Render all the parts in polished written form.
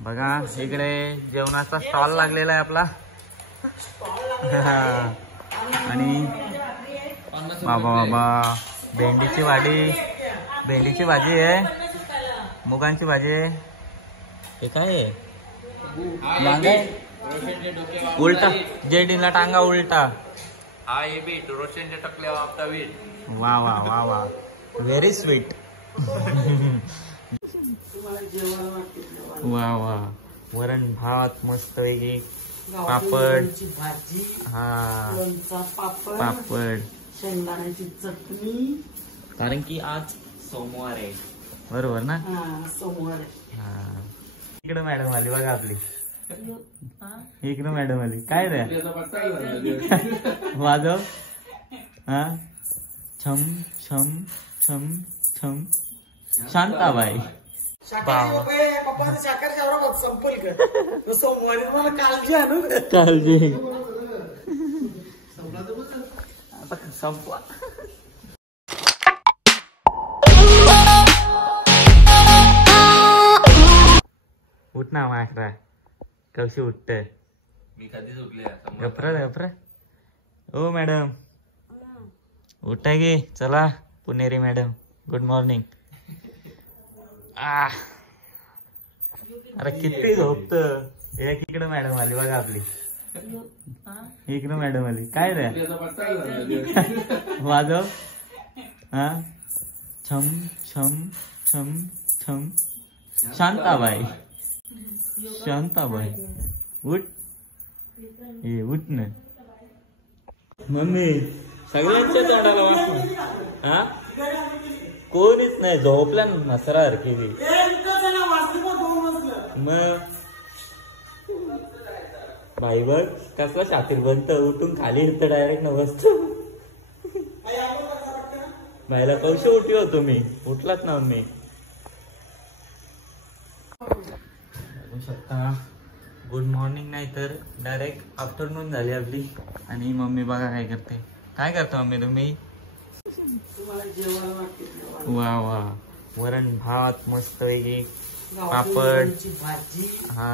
बघा इकडे जेवणाचा स्टॉल लागलेला आहे आपला आणि बाबा बाबा भेंडीची भाजी आहे, मुगांची भाजी आहे, हे काय आहे उलटा जेडीला टांगा उलटा हा ये बीट रोशनच्या टकल्या वापता बीट वा वा वा वा व्हेरी स्वीट वा वा वरण भात मस्त वेगळी पापड हा पापड शेंगदाण्याची चटणी कारण की आज सोमवार आहे बरोबर ना सोमवार हा इकडे मॅडम आली बघा आपली इकडे मॅडम आली काय रे वाजव हा छम छम छम छम शांताबाई पप्पा साखर संपल का सोमवारी मला काळजी आणू काळजी संपवा उठ ना माकरा कशी उठत मी कधीच उठले गपरा ओ मॅडम उठा गे चला पुणेरी मॅडम गुड मॉर्निंग अरे किती झोपत इकडे मॅडम आली बघा आपली इकडे मॅडम आली काय रे वाजव हा छम छम छम छम शांताबाई उठ ये उठ ना मम्मी सगळ्यांच्या तोंडाला वाचून हा कोणीच नाही झोपल्या मसरासारखी मग भाई बघ कसला शातीर बनत उठून खाली येतं डायरेक्ट न बसत भाईला कौशे उठी होतो मी उठलाच ना मम्मी शकता गुड मॉर्निंग नाही तर डायरेक्ट आफ्टरनून झाली आपली आणि मम्मी बघा काय करता मम्मी तुम्ही वा वा वरण भात मस्त वेगळी पापड भाजी हा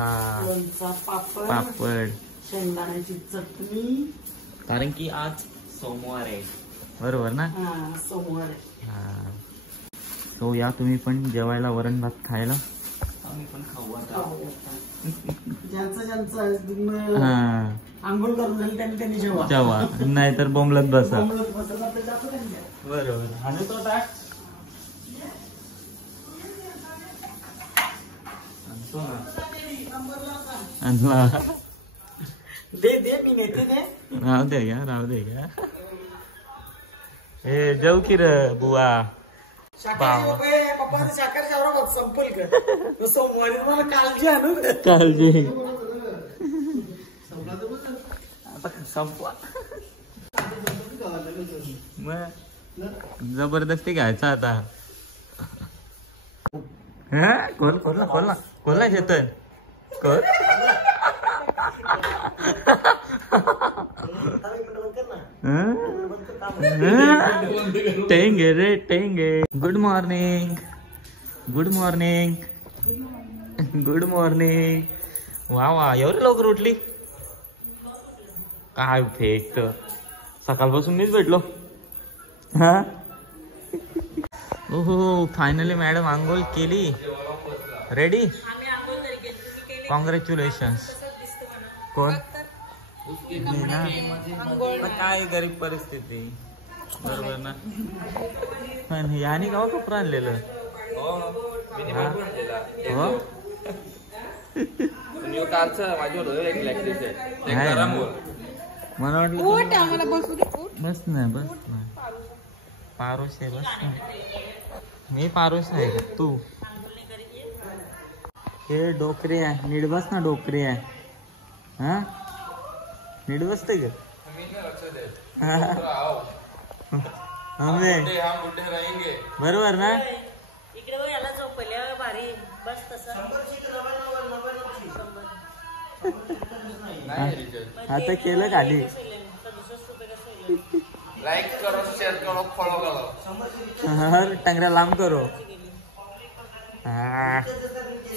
पापड शेंगदाण्याची चटणी कारण की आज सोमवार आहे बरोबर ना सोमवार हा तो या तुम्ही पण जेवायला वरण भात खायला आम्ही पण खाऊ ज्यांचं आंघोळ करून झाली त्यांनी जेवा नाहीतर बोंबलत बसा बरोबर आणि तो दे मी नेते दे राहू दे घ्या हे जाऊ की रे बुवा पप्पा साखर संपल का सोमवारी मला काळजी आणू काळजी संपवा मग जबरदस्ती घ्यायचा आता खोलला चेतन खोल टेंगे रे टेंगे गुड मॉर्निंग वा वा एवढी लवकर उठली काय फेक सकाळपासून मीच भेटलो हा ओहो फायनली मॅडम आंघोळ केली रेडी कॉंग्रॅच्युलेशन्स कोण ना काय गरीब परिस्थिती बरोबर ना पण याने गाव कपडा आणलेलं हो मला वाटलं बस ना पारोश आहे बस ना मी पारोश आहे का तू हे डोकरी आहे नीट बस ना डोकरी आहे हा नीट बसते का बरोबर ना आता केलं खाली लाइक करो शेयर करो फॉलो करो टंगरा लांब करो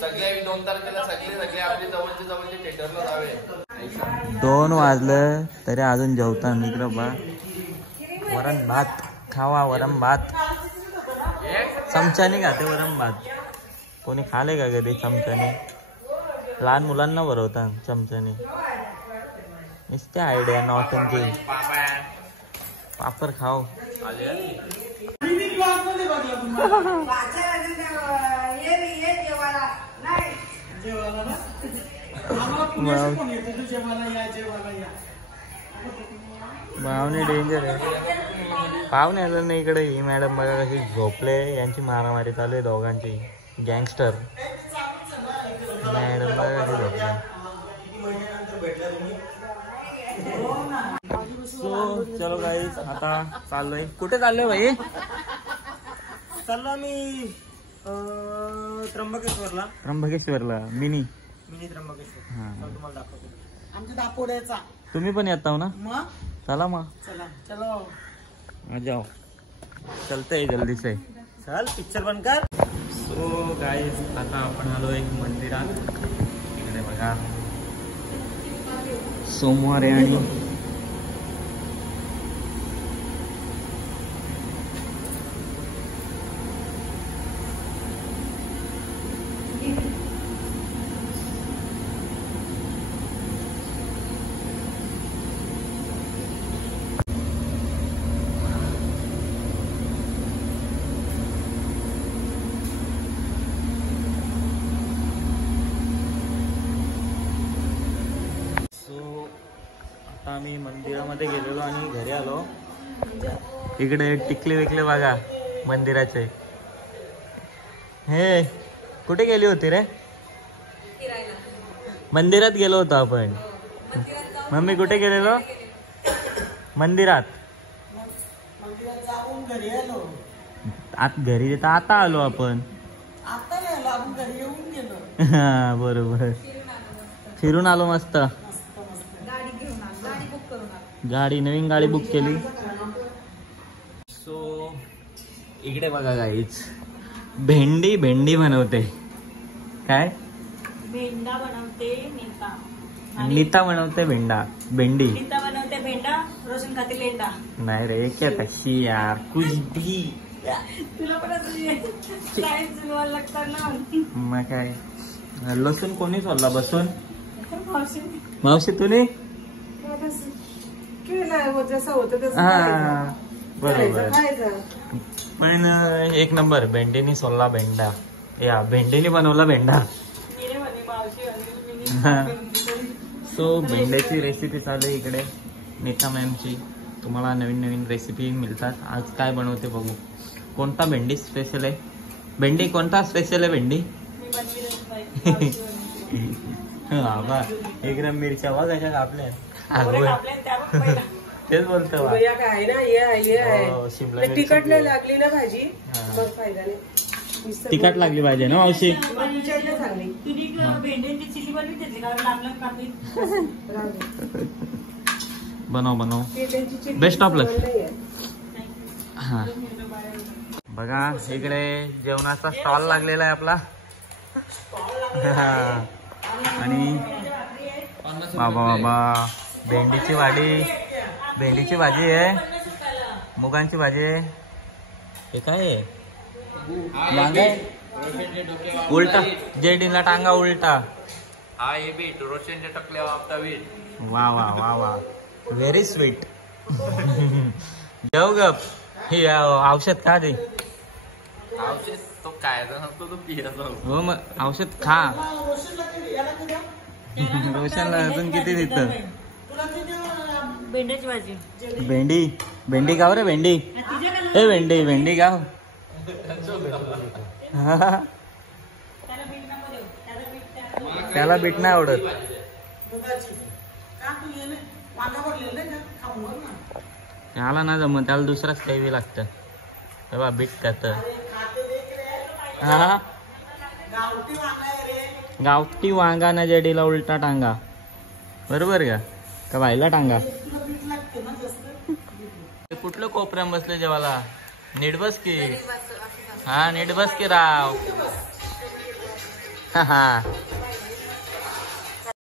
सगळे 2 तारखेला सगळे आपले जवळचे थिएटरला जावे. 2 वाजलं तरी अजून जेवता. इकडं बा वरण भात खावा. वरण भात चमच्याने खाते. वरण भात कोणी खाले का कधी चमच्याने? लहान मुलांना भरवता चमच्याने. नुसते आयडिया नॉटंकी. पापड खाओ. मावणे डेंजर आहे. पाहुणे आलं नाही इकडे. ही मॅडम बघा कशी झोपले. यांची मारामारी चालू आहे दोघांची. गँगस्टर मॅडम बघा कशी झोपले. सो चलो गाईज आता चाललोय. कुठे चाललोय भाई? चाललो आम्ही त्र्यंबकेश्वरला. त्र्यंबकेश्वरला मिनी त्र्यंबकेश्वर. हा. तुम्हाला दाखवतो. आमच्या दापोड्याचा. तुम्ही पण येता हो ना? मग चला मग. चलो आ जाओ. चलते जल्दी से. चल पिक्चर बंद कर. सो गाईज आता आपण आलो एक मंदिरात. इकडे बघा सोमवार आहे आणि आम्ही मंदिरामध्ये गेलेलो आणि घरी आलो. इकडे टिकले विकले बघा मंदिराचे. हे कुठे गेली होती रे? मंदिरात गेलो होतो आपण. मम्मी कुठे गेलेलो? मंदिरात. जाऊन घरी आलो. घरी तर आता आलो आपण. आता नाही आलो आपण. घरी येऊन गेलो. हा बरोबर. फिरून आलो मस्त. गाडी नवीन गाडी बुक केली. सो इकडे बघा गाईच भेंडी बनवते. काय? भेंडा बनवते नीता. नीता बनवते भेंडी. नीता बनवते भेंडा. रोशन खाते लेंडा. नाही रे क्या कशी यार कुछ भी. तुला पण सायन्स जुळवायला लागतात ना. मग काय लसूण कोणी सोडला बसून? मावशी. मावशी तुने? जसं होतं तसं हा बरोबर. खायचं. पण एक नंबर भेंडीनी सोडला भेंडा. या भेंडीने बनवला भेंडा. सो भेंड्याची रेसिपी चालू आहे इकडे नीता मॅमची. तुम्हाला नवीन नवीन रेसिपी मिळतात. आज काय बनवते बघू. कोणता भेंडी स्पेशल आहे? भेंडी कोणता स्पेशल आहे? भेंडी हा 1 ग्राम मिरच्या बघ कशा कापल्या. तेच बोलतो आहे ना. ये शिमला तिखट नाही लागली ना भाजी. बस फायदा नाही. तिखट लागली पाहिजे ना मावशी. भेंड्यांची चिली बनवी बनव. बेस्ट ऑफ लक. हा बघा इकडे जेवणाचा स्टॉल लागलेला आहे आपला. आणि बाबा भेंडीची भाजी आहे. मुगांची भाजी आहे. हे काय आहे? उलटा जेडीला टांगा उलटा. हा ये बीट रोशनच्या टकल्यावर आपला वीट. वा वा वा वा व्हेरी स्वीट. जेव गप. हे औषध खा दे. औषध तो काय नसतो तो पियाचा. हो मग औषध खा. रोशनला अजून किती देतं? भेंड्याची भाजी. भेंडी गाव रे. भेंडी हे भेंडी गाव. त्याला बीट नाही आवडत. त्याला ना जमत. त्याला दुसराच काही लागतं. तेव्हा बीट खात. हा गावठी वांगा ना जडीला उलटा टांगा. बरोबर का व्हायला टांगा. कुठलं कोपऱ्यात बसले जेवाला? नीट बस की. हा नीट बस की राव. हा